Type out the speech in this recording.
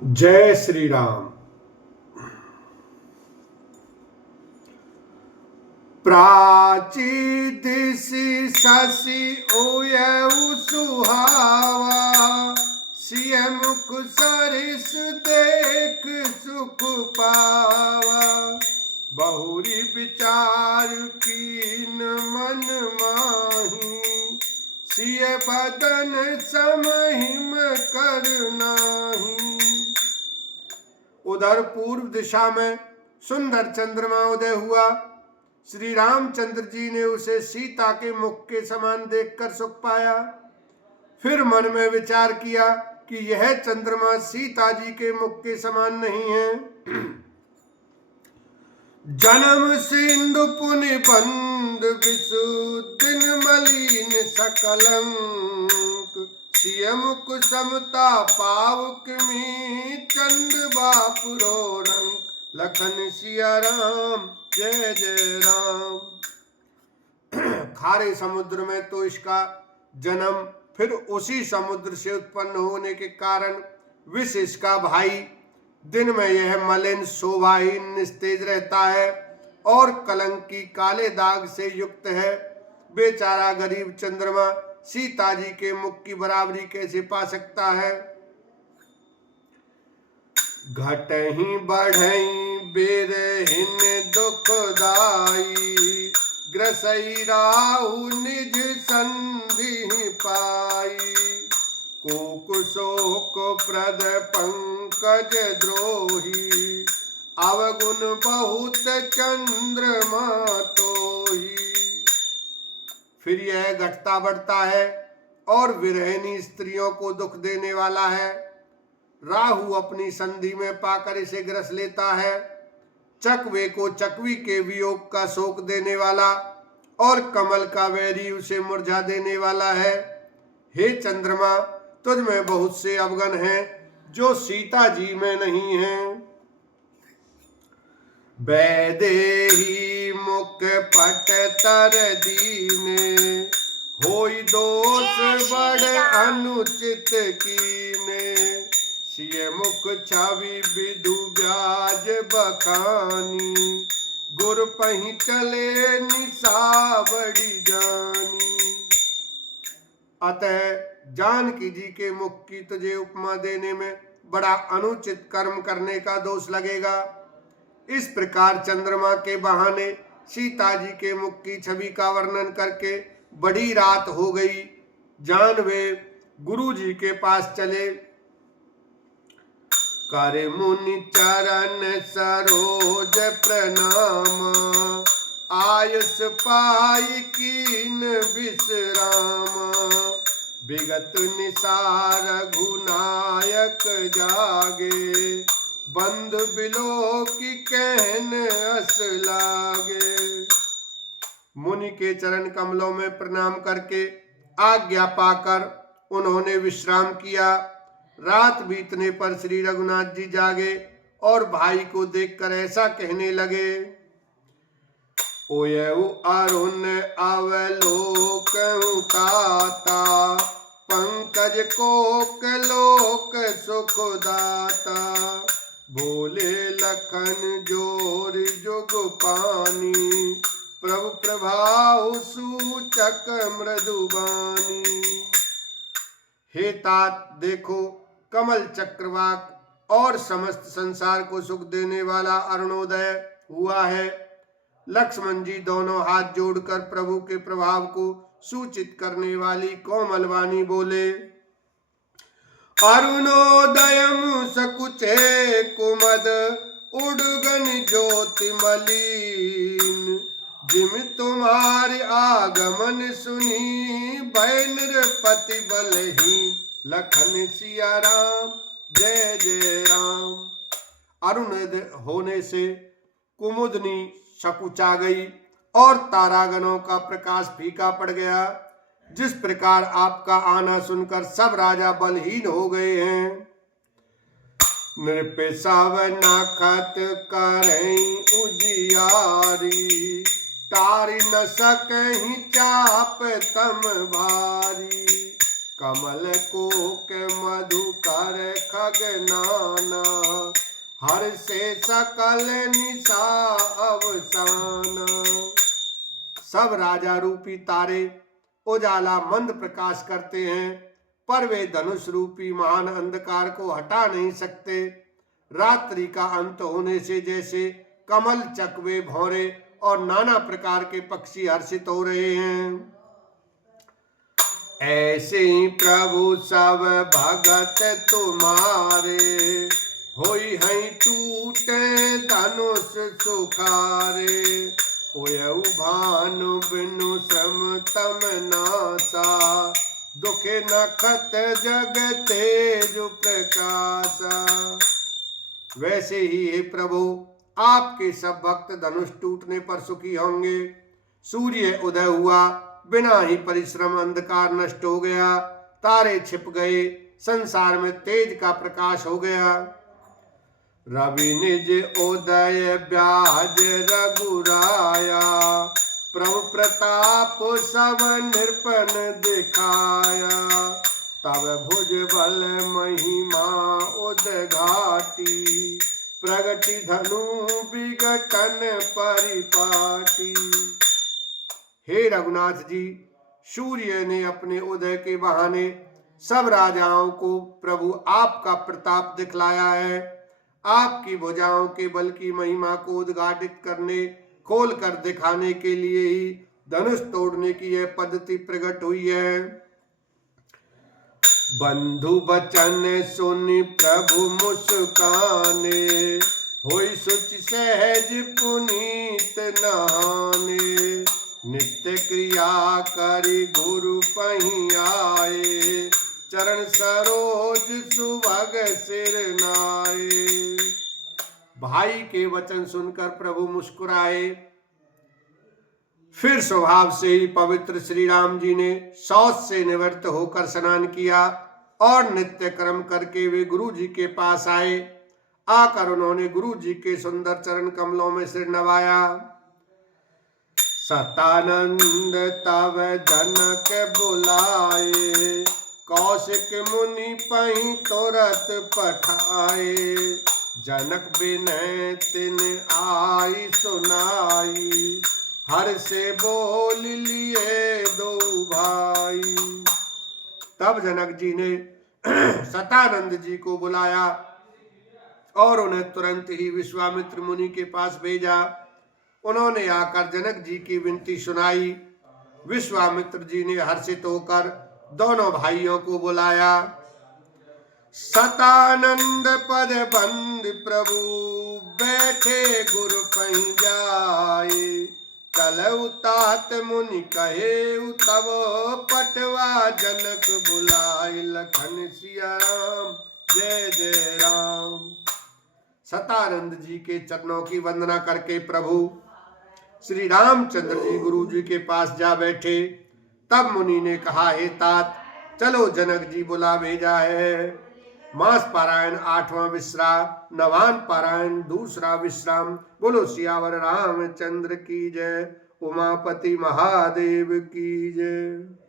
जय श्री राम। प्राची दिशि शशि ओयउ सुहावा, सिय मुख सरिस देख सुख पावा। बहुरी विचार कीन मन माही, सिय बदन समहिम करनाही। उधर पूर्व दिशा में सुंदर चंद्रमा उदय हुआ। श्री रामचंद्र जी ने उसे सीता के मुख के समान देखकर सुख पाया। फिर मन में विचार किया कि यह चंद्रमा सीता जी के मुख के समान नहीं है। जन्म सिंधु पुनि बंद विशुद्धिन मलिन सकलंक, सिय मुख समता पावक में चंद बापुरो रंग। लखन सिया राम जय जय राम। खारे समुद्र में तो इसका जन्म, फिर उसी समुद्र से उत्पन्न होने के कारण विष इसका भाई। दिन में यह मलिन शोभाहीन निस्तेज रहता है और कलंकी काले दाग से युक्त है। बेचारा गरीब चंद्रमा सीता जी के मुख की बराबरी कैसे पा सकता है। घटहि बढ़ई बेरहिन दुखदाई, ग्रसई राहु निज संधि पाई। कोक शोक प्रद पंकज द्रोही, अवगुण बहुत चंद्रमा तोही। फिर यह घटता बढ़ता है और विरहिणी स्त्रियों को दुख देने वाला है। राहु अपनी संधि में पाकर इसे ग्रस लेता है। चकवे को चकवी के वियोग का शोक देने वाला और कमल का वैरी उसे मुरझा देने वाला है। हे चंद्रमा, तुझ में बहुत से अवगुण हैं जो सीता जी में नहीं हैं। वैदेही मुख पट तर दीने, होई दोष बड़ अनुचित कीने। सिय मुख छवि विधु ब्याज बखानी, गुर पही चले निशा बड़ी जानी। अतः जानकी जी के मुख की तुझे उपमा देने में बड़ा अनुचित कर्म करने का दोष लगेगा। इस प्रकार चंद्रमा के बहाने सीता जी के मुख की छवि का वर्णन करके बड़ी रात हो गई। जान वे गुरु जी के पास चले। कर मुनि चरण सरोज प्रणाम, आयुष पाई कीन विश्राम। विगत निसार घुनायक जागे, बंधु बिलो की कहन अस लागे। मुनि के चरण कमलों में प्रणाम करके आज्ञा पाकर उन्होंने विश्राम किया। रात बीतने पर श्री रघुनाथ जी जागे और भाई को देखकर ऐसा कहने लगे। ओयउ अरुण अवलोकहु ताता, पंकज कोक लोक सुख दाता। बोले लखन जोर जुग पानी, प्रभु प्रभाव सूचक मृदुबानी। हे तात, देखो कमल चक्रवाक और समस्त संसार को सुख देने वाला अरुणोदय हुआ है। लक्ष्मण जी दोनों हाथ जोड़कर प्रभु के प्रभाव को सूचित करने वाली कोमल वाणी बोले। अरुणोदयम सकुचे कुमद, उड़गन ज्योति मलीन। जिम तुम्हारे आगमन सुनी, भय निरपति बलहीन। लखन सिया राम जय जय राम। अरुणोदय होने से कुमुदनी सकुचा गई और तारागणों का प्रकाश फीका पड़ गया। जिस प्रकार आपका आना सुनकर सब राजा बलहीन हो गए हैं। नृप सब नखत करई उजियारी, तारि न सकहि चाप तम भारी। कमल कोक मधुकर खगनाना, हर से सकल निशा अवसान। सब राजा रूपी तारे उजाला मंद प्रकाश करते हैं, पर वे धनुष रूपी महान अंधकार को हटा नहीं सकते। रात्रि का अंत होने से जैसे कमल, चकवे, भौरे और नाना प्रकार के पक्षी हर्षित हो रहे हैं, ऐसे ही प्रभु सब भगत तुम्हारे, होई हैं टूटे धनुष सुखारे। ओयऊ भानु बिनु श्रम तम नासा, दुखे नखत जग तेज प्रकाशा। वैसे ही हे प्रभु, आपके सब भक्त धनुष टूटने पर सुखी होंगे। सूर्य उदय हुआ, बिना ही परिश्रम अंधकार नष्ट हो गया, तारे छिप गए, संसार में तेज का प्रकाश हो गया। रवि निज उदय ब्याज रघुराया, प्रभु प्रताप सब निरपन दिखाया। तब भुज बल महिमा उदघाटी, प्रगति धनु विघटन परिपाटी। हे रघुनाथ जी, सूर्य ने अपने उदय के बहाने सब राजाओं को प्रभु आपका प्रताप दिखलाया है। आपकी भुजाओं के बल की महिमा को उद्घाटित करने, खोल कर दिखाने के लिए ही धनुष तोड़ने की यह पद्धति प्रकट हुई है। बंधु बचन सुनि प्रभु मुस्काने, होई सुचि सहज पुनीत नहाने। नित्य क्रिया करि गुरु पहि आए, चरण सरोज सुभग सिर नाए। भाई के वचन सुनकर प्रभु मुस्कुराए। फिर स्वभाव से ही पवित्र श्री राम जी ने शौच से निवृत्त होकर स्नान किया और नित्य कर्म करके वे गुरु जी के पास आए। आकर उन्होंने गुरु जी के सुंदर चरण कमलों में सिर नवाया। सतानंद तब जनक बुलाए, कौशिक मुनि पहि तुरत पठाए। जनक विनय तिन आई सुनाई, हर से बोल लिए दो भाई। तब जनक जी ने सतानंद जी को बुलाया और उन्हें तुरंत ही विश्वामित्र मुनि के पास भेजा। उन्होंने आकर जनक जी की विनती सुनाई। विश्वामित्र जी ने हर्षित होकर दोनों भाइयों को बुलाया। सतानंद पद बंद प्रभु, बैठे गुरु पहि जाए। चलऊ तात मुनि कहे तब, पटवा जनक बुलाए। लखन सिया राम जय जय राम। सतानंद जी के चरणों की वंदना करके प्रभु श्री रामचंद्र जी गुरु जी के पास जा बैठे। तब मुनि ने कहा, हे तात, चलो जनक जी बुला भेजा है। मास पारायण 8वां विश्राम, नवान पारायण 2रा विश्राम। बोलो सियावर रामचंद्र की जय, उमापति महादेव की जय।